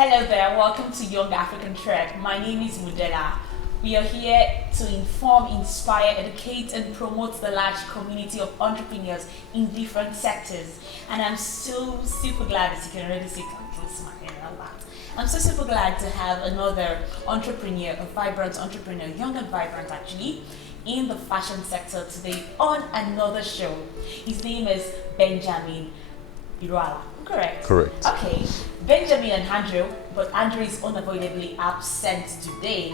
Hello there, welcome to Youngafricantrep. My name is Mudela. We are here to inform, inspire, educate, and promote the large community of entrepreneurs in different sectors. And I'm so super glad, as you can already see, I'm smiling a lot. I'm so super glad to have another entrepreneur, a vibrant entrepreneur, young and vibrant actually, in the fashion sector today on another show. His name is Benjamin Iroala. Correct? Correct. Okay. Benjamin and Andrew, but Andrew is unavoidably absent today.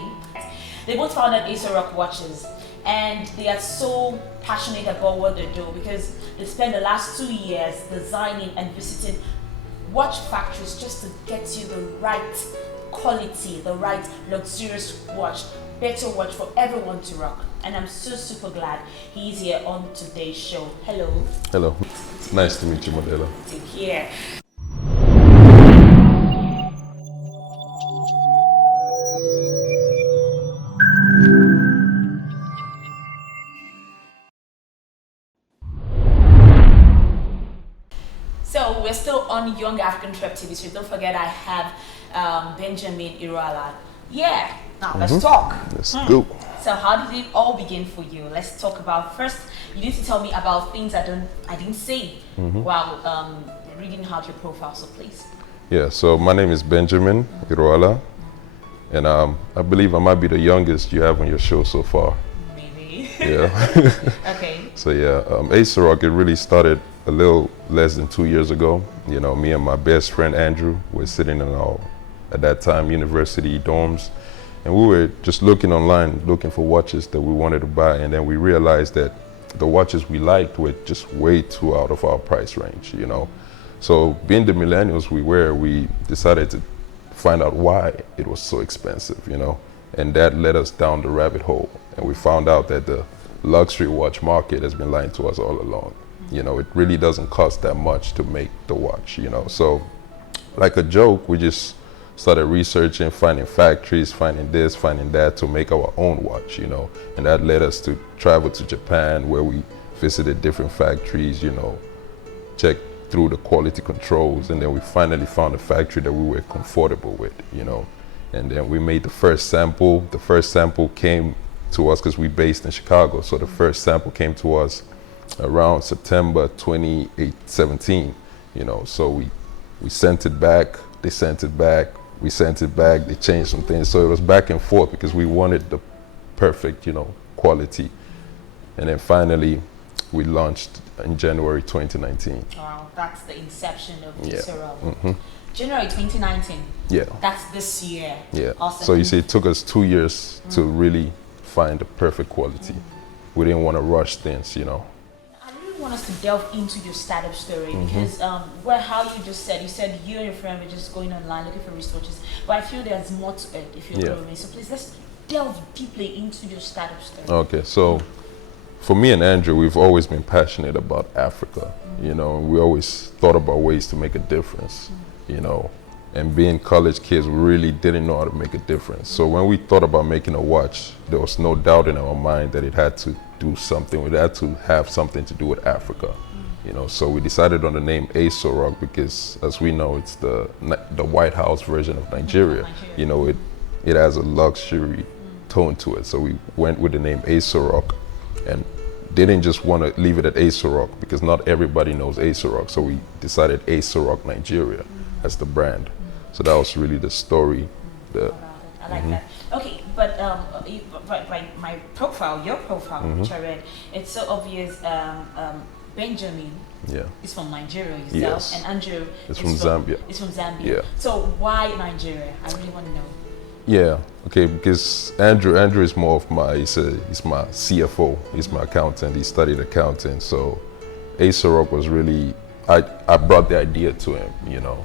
They both founded Asorock Watches, and they are so passionate about what they do because they spent the last 2 years designing and visiting watch factories just to get you the right quality, the right luxurious watch, better watch for everyone to rock. And I'm so super glad he's here on today's show. Hello. Hello. Nice to meet you, Modelo. Take care. So we're still on Youngafricantrep TV, so don't forget I have Benjamin Iroala. Yeah, now let's talk. Let's go. So how did it all begin for you? Let's talk about first. You need to tell me about things I didn't say while reading out your profile. So please. Yeah. So my name is Benjamin Iroala, and I believe I might be the youngest you have on your show so far. Maybe. Yeah. Okay. So yeah, Asorock, it really started a little less than 2 years ago. You know, me and my best friend Andrew were sitting in our, at that time, university dorms, and we were just looking online, looking for watches that we wanted to buy, and then we realized that the watches we liked were just way too out of our price range, you know. So being the millennials we decided to find out why it was so expensive, you know, and that led us down the rabbit hole, and we found out that the luxury watch market has been lying to us all along. You know, it really doesn't cost that much to make the watch, you know. So like a joke, we just started researching, finding factories, finding this, finding that to make our own watch, you know. And that led us to travel to Japan, where we visited different factories, you know, checked through the quality controls, and then we finally found a factory that we were comfortable with, you know. And then we made the first sample. The first sample came to us because we're based in Chicago, so the first sample came to us around September 2017, you know. So we sent it back, they sent it back, we sent it back, they changed some things. So it was back and forth because we wanted the perfect, you know, quality. And then finally we launched in January 2019. Wow, that's the inception of Yeah. Asorock. January 2019. Yeah. That's this year. Yeah. Awesome. So you see, it took us 2 years to really find the perfect quality. We didn't want to rush things, you know. I really want us to delve into your startup story because how you just said, you and your friend were just going online looking for resources, but I feel there's more to it if you're with me. So please, let's delve deeply into your startup story. Okay, so for me and Andrew, we've always been passionate about Africa, you know, and we always thought about ways to make a difference, you know, and being college kids, we really didn't know how to make a difference. So when we thought about making a watch, there was no doubt in our mind that it had to do something, it had to have something to do with Africa, you know. So we decided on the name Asorock because, as we know, it's the White House version of Nigeria. You know, it has a luxury tone to it. So we went with the name Asorock and didn't just want to leave it at Asorock because not everybody knows Asorock. So we decided Asorock Nigeria as the brand. So that was really the story. I like that. Okay, but my profile, your profile, which I read, it's so obvious. Benjamin is from Nigeria yourself, and Andrew is from Zambia. Is from Zambia. Yeah. So why Nigeria? I really want to know. Yeah. Okay. Because Andrew is more of he's my CFO. He's my accountant. He studied accounting. So Asorock was really I brought the idea to him. You know.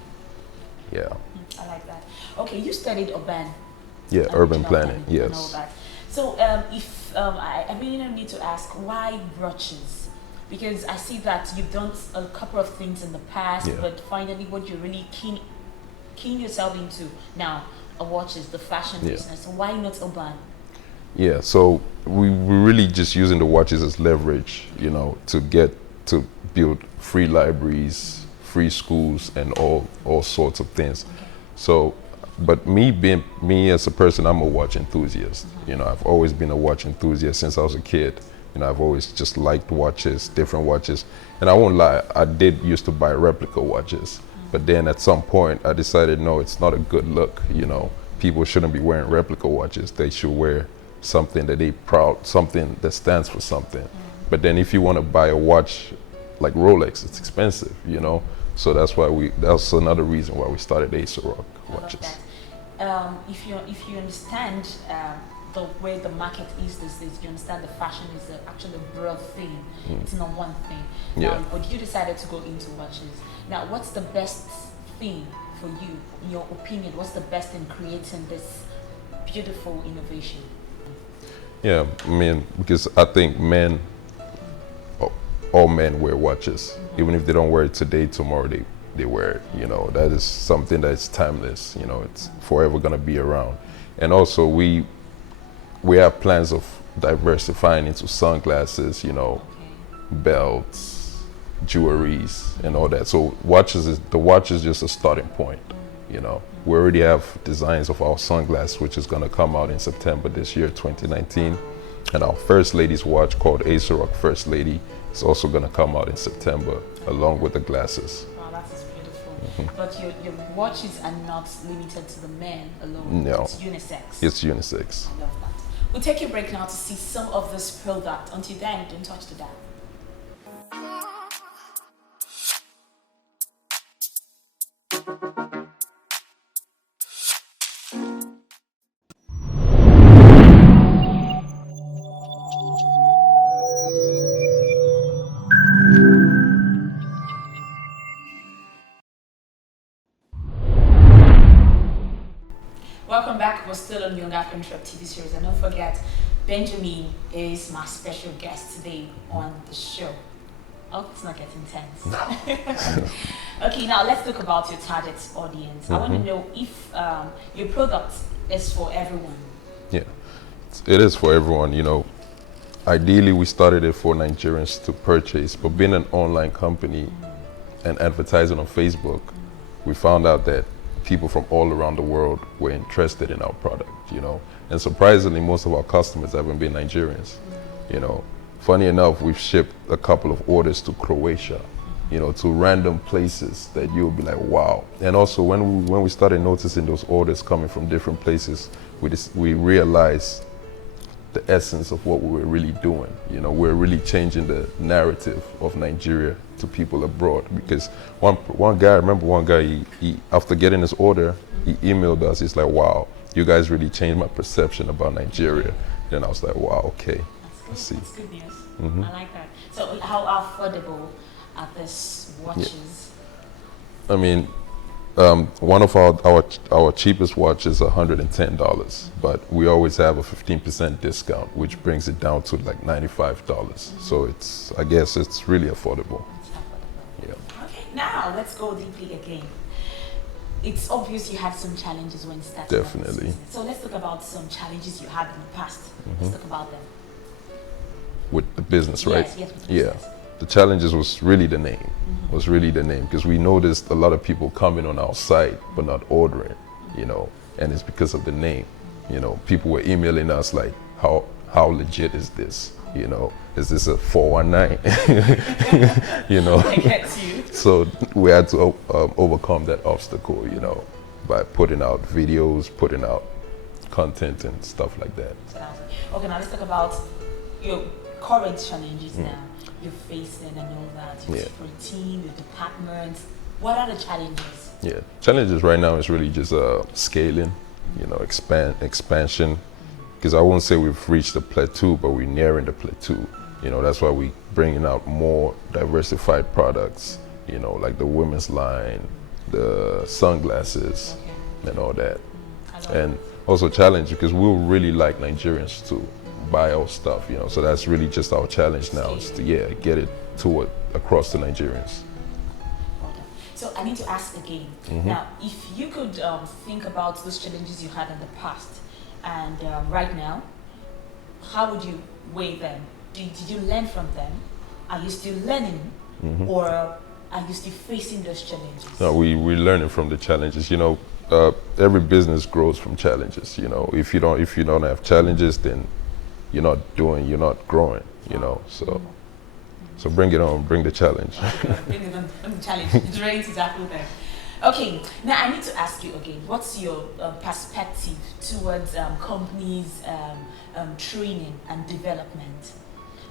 Yeah. I like that. Okay, you studied urban planning. And all Yes. that. So I really don't need to ask why watches, because I see that you've done a couple of things in the past, but finally what you're really keen yourself into now, watches, the fashion business. So why not urban? Yeah. So we really just using the watches as leverage, you know, to build free libraries, free schools, and all sorts of things. So But me as a person, I'm a watch enthusiast. You know, I've always been a watch enthusiast since I was a kid. You know, I've always just liked watches, different watches. And I won't lie, I did used to buy replica watches. But then at some point I decided, no, it's not a good look. You know, people shouldn't be wearing replica watches. They should wear something that they proud, something that stands for something. But then if you want to buy a watch like Rolex, it's expensive, you know. So that's another reason why we started Asorock Watches. If you understand the way the market is these days, you understand the fashion is actually a broad thing. It's not one thing. Yeah. But you decided to go into watches. Now, what's the best thing for you, in your opinion? What's the best in creating this beautiful innovation? Yeah, I mean, because I think all men wear watches. Even if they don't wear it today, tomorrow they wear it. You know, that is something that's timeless. You know, it's forever gonna be around. And also we have plans of diversifying into sunglasses, you know, belts, jewelries, and all that. So the watch is just a starting point. You know, we already have designs of our sunglasses, which is gonna come out in September this year, 2019. And our first lady's watch called Asorock First Lady is also gonna come out in September, along with the glasses. Wow, that is beautiful. But your watches are not limited to the men alone. No. It's unisex. It's unisex. I love that. We'll take a break now to see some of this product. Until then, don't touch the dial. Welcome back. We're still on Youngafricantrep TV series, and don't forget, Benjamin is my special guest today on the show. Oh, it's not getting tense. Okay, now let's talk about your target audience. I want to know if your product is for everyone. Yeah, it is for everyone. You know, ideally we started it for Nigerians to purchase, but being an online company and advertising on Facebook, we found out that people from all around the world were interested in our product, you know. And surprisingly, most of our customers haven't been Nigerians, you know. Funny enough, we've shipped a couple of orders to Croatia, you know, to random places that you'll be like, wow. And also when we started noticing those orders coming from different places, we realized the essence of what we were really doing. You know, we're really changing the narrative of Nigeria to people abroad. Because one guy, I remember one guy, he after getting his order, he emailed us. He's like, wow, you guys really changed my perception about Nigeria. Then I was like, wow, okay, let's see. That's good news. I like that. So how affordable are these watches? Yeah. I mean, one of our cheapest watch is $110, but we always have a 15% discount, which brings it down to like $95. So I guess it's really affordable. Yeah. Okay, now let's go deeply again. It's obvious you had some challenges when starting. Definitely. So let's talk about some challenges you had in the past. Let's talk about them. With the business, right? Yes, with the business. Yeah. The challenges was really the name. Was really the name, because we noticed a lot of people coming on our site but not ordering, you know, and it's because of the name. You know, people were emailing us like, how legit is this? You know, is this a 419? You know. I get you. So we had to overcome that obstacle, you know, by putting out videos, putting out content and stuff like that. Okay, now let's talk about your current challenges now. You're facing and all that, your team, your department. What are the challenges? Yeah, challenges right now is really just scaling, you know, expansion. Because I won't say we've reached the plateau, but we're nearing the plateau. You know, that's why we're bringing out more diversified products, you know, like the women's line, the sunglasses, and all that. And also challenge, because we'll really like Nigerians to buy our stuff, you know, so that's really just our challenge now, is to get it to across the Nigerians. So I need to ask again. Now, if you could think about those challenges you had in the past and right now, how would you weigh them? Did you learn from them? Are you still learning, or are you still facing those challenges? No, we're learning from the challenges. You know, every business grows from challenges. You know, if you don't have challenges, then you're not growing. You know, so bring it on, bring the challenge. Bring it on, bring the challenge. It's ready to tackle them. Okay, now I need to ask you again, what's your perspective towards companies' training and development?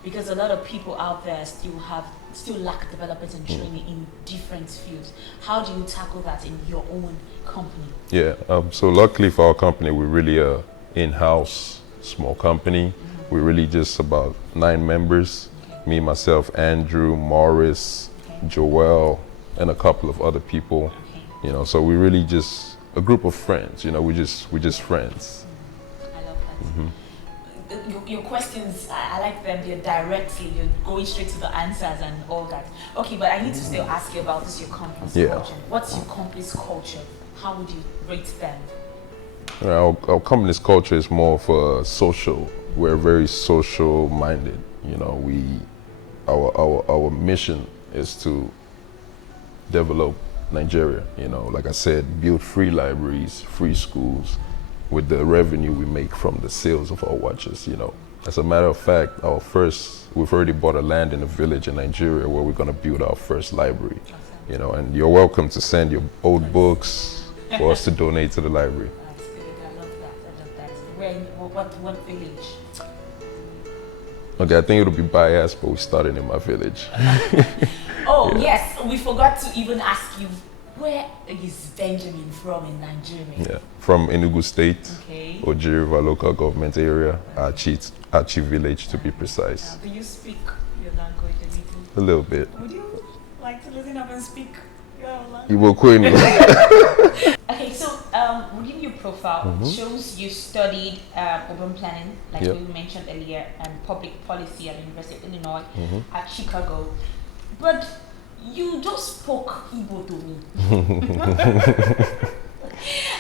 Because a lot of people out there still lack development and training in different fields. How do you tackle that in your own company? Yeah, so luckily for our company, we're really a in-house small company. We're really just about 9 members. Okay. Me, myself, Andrew, Morris, Joel, and a couple of other people. Okay. You know, so we're really just a group of friends. You know, we're just friends. I love that. Your questions, I like them. They're directly, you're going straight to the answers and all that. Okay, but I need to still ask you about your company's culture. What's your company's culture? How would you rate them? Our company's culture is more of a social. We're very social minded. You know, our mission is to develop Nigeria. You know, like I said, build free libraries, free schools, with the revenue we make from the sales of our watches. You know, as a matter of fact, we've already bought a land in a village in Nigeria where we're going to build our first library. Awesome. You know, and you're welcome to send your old books for us to donate to the library. That's good. I love that. Where? What village? Okay, I think it'll be biased, but we started in my village. Oh yes, we forgot to even ask you, where is Benjamin from in Nigeria? Yeah, from Enugu State, okay. Ojiriva local government area, Achi village to be precise. Do you speak your language a little? A little bit. Would you like to listen up and speak your language? You will quit me. Okay, so reading your profile shows you studied urban planning, like we mentioned earlier, and public policy at the University of Illinois at Chicago. But you just spoke Igbo to me.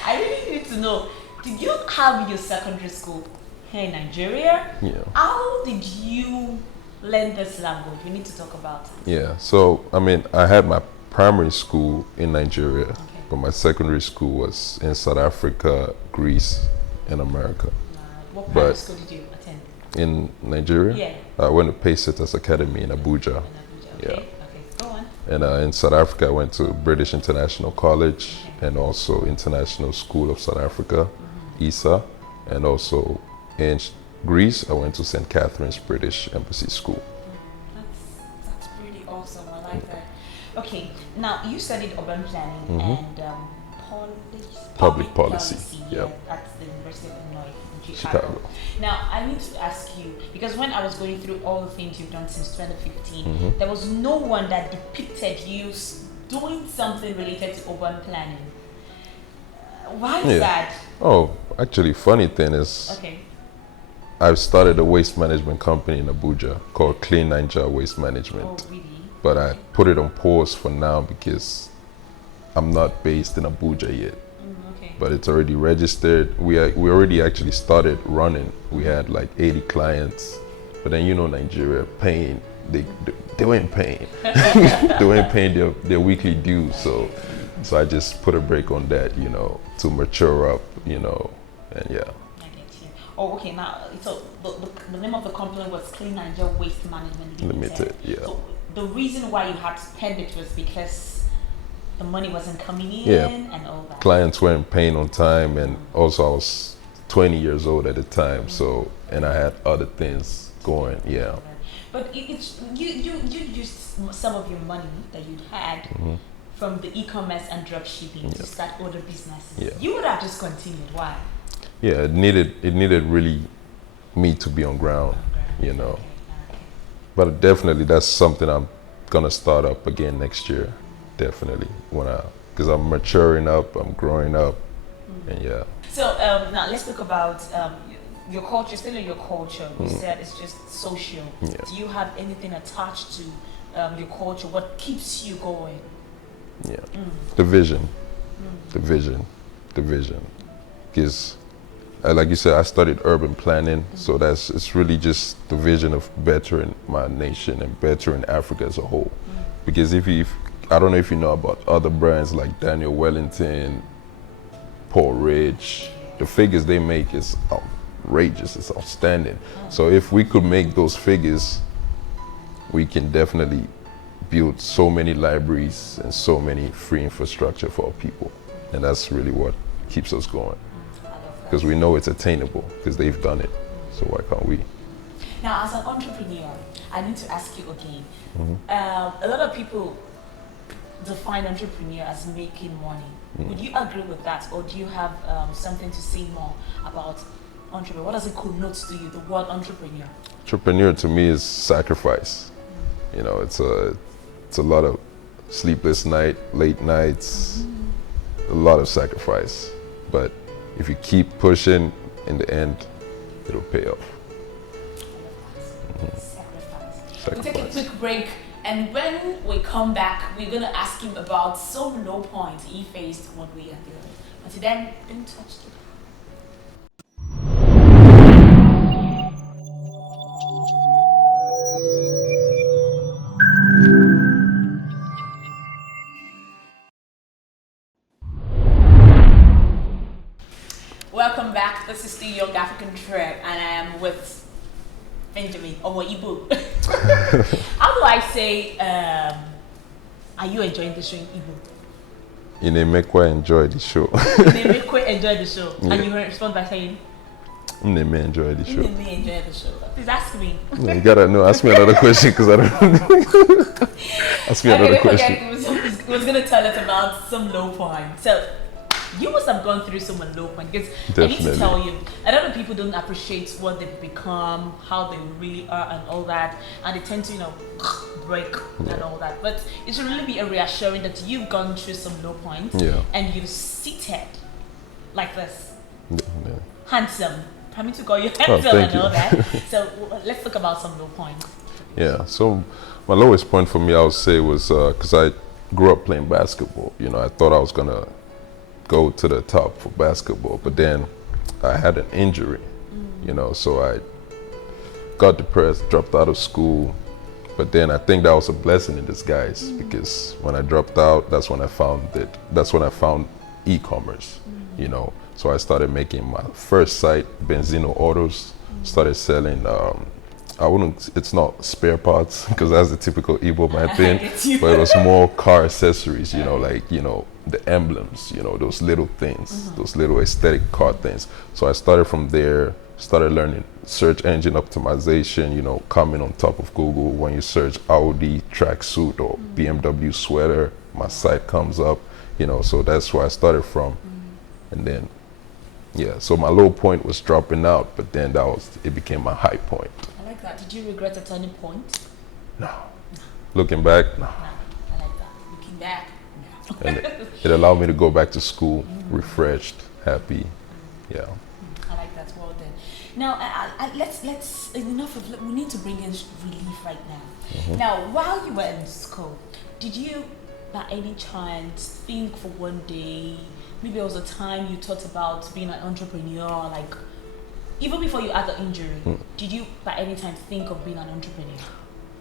I really need to know, did you have your secondary school here in Nigeria? Yeah. How did you learn this language? We need to talk about it. Yeah, so I mean, I had my primary school in Nigeria, but my secondary school was in South Africa, Greece, and America. What primary school did you attend? In Nigeria? Yeah. I went to Pacesetters Academy in Abuja. Okay. Yeah. Go on. And in South Africa, I went to British International College and also International School of South Africa, ISA. And also in Greece, I went to St. Catherine's British Embassy School. That's pretty awesome. I like that. Okay, now you studied urban planning and public policy. Yeah. At the University of Illinois in Chicago. Now, I need to ask you, because when I was going through all the things you've done since 2015, there was no one that depicted you doing something related to urban planning. Why is that? Oh, actually, funny thing is, I've started a waste management company in Abuja called Clean Nigeria Waste Management. Oh, really? But I put it on pause for now because I'm not based in Abuja yet. But it's already registered. We already actually started running. We had like 80 clients, but then Nigeria paying, they weren't paying. They weren't paying their weekly dues. So I just put a break on that, to mature up, and yeah. I get you. Oh, okay. Now, so the name of the company was Clean Nigeria Waste Management Limited. Yeah. So the reason why you had to spend it was because the money wasn't coming in and all that. Clients weren't paying on time, and also I was 20 years old at the time, so, and I had other things going, yeah. But you used some of your money that you'd had from the e-commerce and drop shipping to start other businesses. Yeah. You would have just continued. Why? Yeah, it needed really me to be on ground, Okay. But definitely that's something I'm gonna start up again next year. Definitely, because I'm maturing up, I'm growing up, and yeah. So now let's talk about your culture. Still in your culture, you said it's just social. Yeah. Do you have anything attached to your culture? What keeps you going? Yeah, the vision. Because, like you said, I studied urban planning, so it's really just the vision of bettering my nation and bettering Africa as a whole. Because if I don't know if you know about other brands like Daniel Wellington, Paul Ridge. The figures they make is outrageous, it's outstanding. So if we could make those figures, we can definitely build so many libraries and so many free infrastructure for our people. And that's really what keeps us going. Because we know it's attainable, because they've done it. So why can't we? Now, as an entrepreneur, I need to ask you again. A lot of people define entrepreneur as making money. Would you agree with that, or do you have something to say more about entrepreneur? What does it connote to you, the word entrepreneur? Entrepreneur to me is sacrifice. You know, it's a lot of sleepless late nights, a lot of sacrifice. But if you keep pushing, in the end, it'll pay off. Sacrifice. We'll take a quick break, and when we come back, we're going to ask him about some low points he faced one way or the other. Until then, don't touch it. Welcome back. This is the Youngafricantrep, and I am with Benjamin or Igbo. How do I say, are you enjoying the show in Igbo? Inemekwa enjoy the show. Inemekwa enjoy the show. Yeah. And you respond by saying? Ineme enjoy the show. Ineme enjoy the show. Please ask me. No, you gotta know. Ask me another question because I don't. Ask me another question. It was gonna tell us about some low points. So you must have gone through some low points, because I need to tell you, a lot of people don't appreciate what they've become, how they really are, and all that, and they tend to, break and all that. But it should really be a reassuring that you've gone through some low points, and you're seated like this, handsome. I mean to call you handsome and all that. So let's talk about some low points. Yeah. So my lowest point for me, I would say, was because I grew up playing basketball. I thought I was gonna go to the top for basketball, but then I had an injury, so I got depressed, dropped out of school. But then I think that was a blessing in disguise, because when I dropped out, that's when I found e-commerce, So I started making my first site, Benzino Autos, started selling, it's not spare parts, because that's the typical Igbo man thing, but it was more car accessories, the emblems, those little things, those little aesthetic car things. So I started from there, started learning search engine optimization, coming on top of Google. When you search Audi tracksuit or BMW sweater, my site comes up, so that's where I started from. And then, so my low point was dropping out, but then it became my high point. I like that. Did you regret a turning point? No. Looking back, no. I like that. Looking back, no. And it allowed me to go back to school, refreshed, happy. Yeah. I like that. Well done. Now, let's enough of. We need to bring in relief right now. Now, while you were in school, did you, by any chance, think for one day? Maybe there was a time you thought about being an entrepreneur, like even before you had the injury. Did you, by any time, think of being an entrepreneur?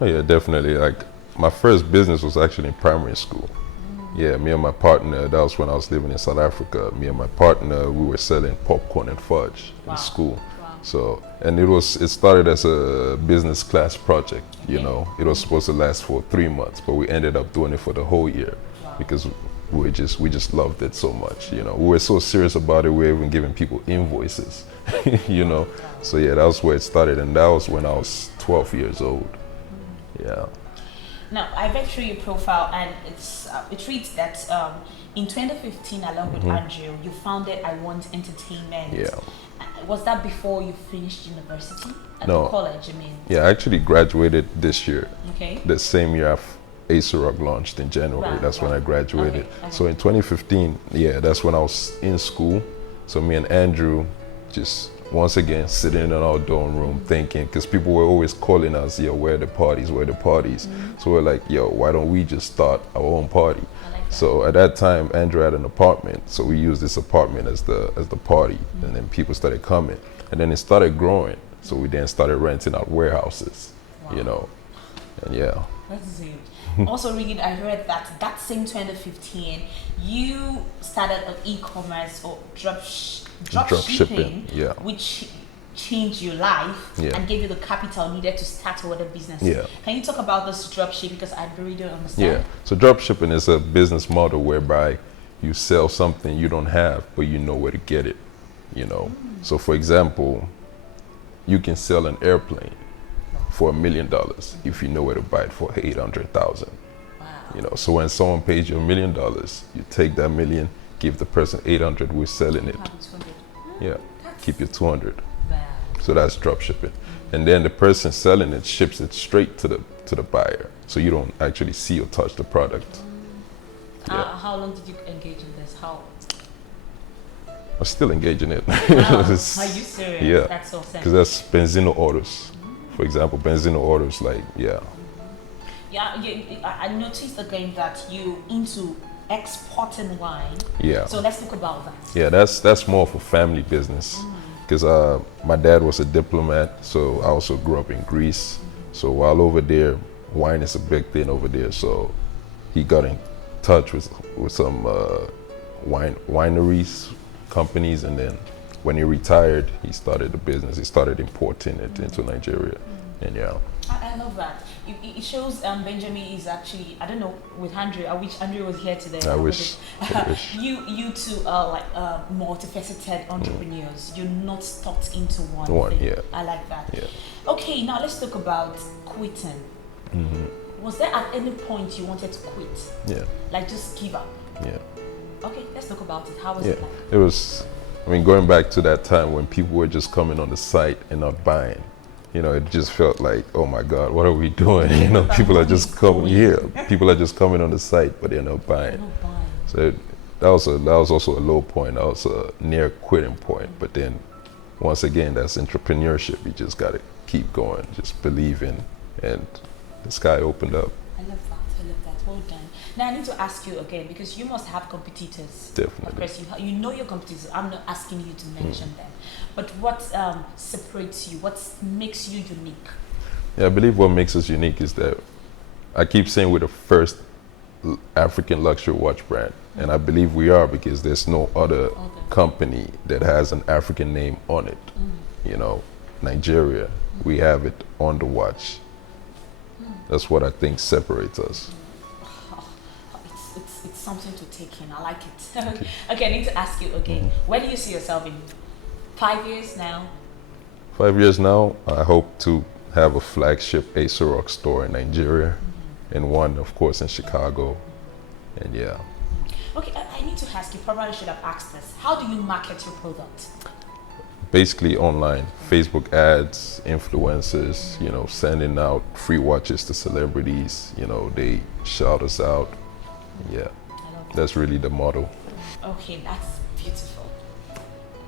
Oh yeah, definitely. Like my first business was actually in primary school. Yeah, me and my partner, that was when I was living in South Africa. Me and my partner, we were selling popcorn and fudge in school. Wow. So, and it started as a business class project, It was supposed to last for 3 months, but we ended up doing it for the whole year because we just loved it so much, We were so serious about it, we were even giving people invoices, So yeah, that was where it started, and that was when I was 12 years old. Yeah. Now, I read through your profile, and it reads that in 2015, along with Andrew, you founded I Want Entertainment. Yeah. Was that before you finished university? No. College, I mean? Yeah, I actually graduated this year. Okay. The same year Asorock launched in January. That's when I graduated. Okay. So in 2015, that's when I was in school. So me and Andrew just once again sitting in our dorm room thinking, because people were always calling us, where are the parties? So we're like, why don't we just start our own party? So at that time, Andrew had an apartment, so we used this apartment as the party, and then people started coming, and then it started growing. So we then started renting out warehouses, and That's huge. Also, reading, I heard that same 2015, you started an e-commerce or drop shipping, yeah. which changed your life Yeah. and gave you the capital needed to start other business. Yeah. Can you talk about this drop shipping, because I really don't understand? Yeah. So drop shipping is a business model whereby you sell something you don't have, but you know where to get it. You know. So for example, you can sell an airplane for $1 million if you know where to buy it for 800,000. Wow. You know. So when someone pays you $1 million, you take that million, give the person 800. We're selling it. Yeah. Keep your 200. Wow. So that's drop shipping. And then the person selling it ships it straight to the buyer. So you don't actually see or touch the product. Yeah. How long did you engage in this? How? I'm still engaging it. Wow. Are you serious? Yeah. That's so sad. Because that's Benzino orders. For example, Benzino orders, like, yeah. Yeah, I noticed again that you into exporting wine. Yeah. So let's talk about that. Yeah, that's more for family business. Because my dad was a diplomat, so I also grew up in Greece. So while over there, wine is a big thing over there. So he got in touch with some wineries, companies, and then when he retired, he started the business. He started importing it into Nigeria, and yeah. I love that. It shows Benjamin is actually, I don't know, with Andrew. I wish Andrew was here today. I wish. You two are like multifaceted entrepreneurs. You're not stuck into one thing. Yeah. I like that. Yeah. Okay, now let's talk about quitting. Was there at any point you wanted to quit? Yeah. Like just give up? Yeah. Okay, let's talk about it. How was Yeah. it like? It was, I mean, going back to that time when people were just coming on the site and not buying. You know, it just felt like, oh my God, what are we doing? You know, people are just coming here. People are just coming on the site, but they're not buying. So that was also a low point. That was a near quitting point. But then, once again, that's entrepreneurship. You just got to keep going, just believing, and the sky opened up. I love that. I love that. Well done. Now I need to ask you again, because you must have competitors. Definitely. Of course, you know your competitors. I'm not asking you to mention them. But what separates you? What makes you unique? Yeah, I believe what makes us unique is that I keep saying we're the first African luxury watch brand. And I believe we are, because there's no other company that has an African name on it. You know, Nigeria, we have it on the watch. That's what I think separates us. It's something to take in. I like it. Okay, I need to ask you again. Where do you see yourself in 5 years now? 5 years now, I hope to have a flagship Asorock store in Nigeria, and one, of course, in Chicago. And yeah. Okay, I need to ask you, probably should have asked this. How do you market your product? Basically online, Facebook ads, influencers, you know, sending out free watches to celebrities, you know, they shout us out. Yeah, that's really the model. Okay, that's beautiful.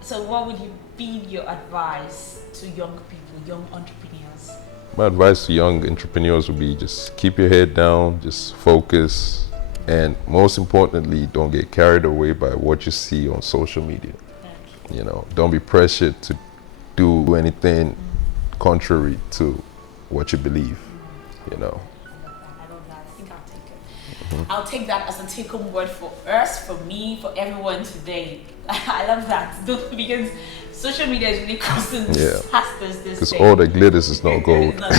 So what would be your advice to young people, young entrepreneurs? My advice to young entrepreneurs would be just keep your head down, just focus, and most importantly, don't get carried away by what you see on social media. Okay. You know, don't be pressured to do anything contrary to what you believe, you know. I love that. I think I'll take it. I'll take that as a take-home word for us, for me, for everyone today. I love that, because social media is really causing disasters this because day. all that glitters is not gold. No.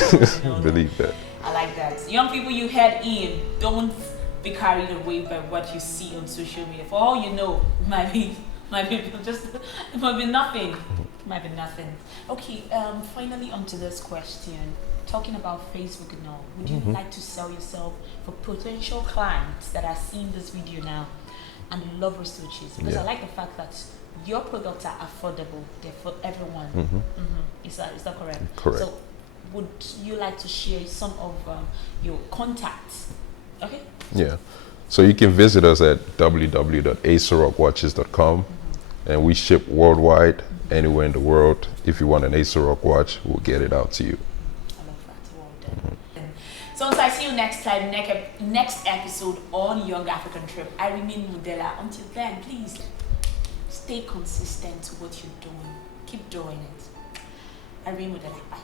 Believe that. I like that. Young people, you heard Ian. Don't be carried away by what you see on social media. For all you know, it might be nothing. It might be nothing. Okay. Finally, onto this question. Talking about Facebook now, would you like to sell yourself for potential clients that are seeing this video now and love researches? Because I like the fact that your products are affordable. They're for everyone. Is that correct? Correct. So, would you like to share some of your contacts? Okay. Yeah. So you can visit us at www.asorockwatches.com, and we ship worldwide, anywhere in the world. If you want an Asorock watch, we'll get it out to you. I love that. Well done. So until I see you next time, next episode on Youngafricantrep, I remain Mudela. Until then, please stay consistent to what you're doing. Keep doing it. I remain Mudela. Bye.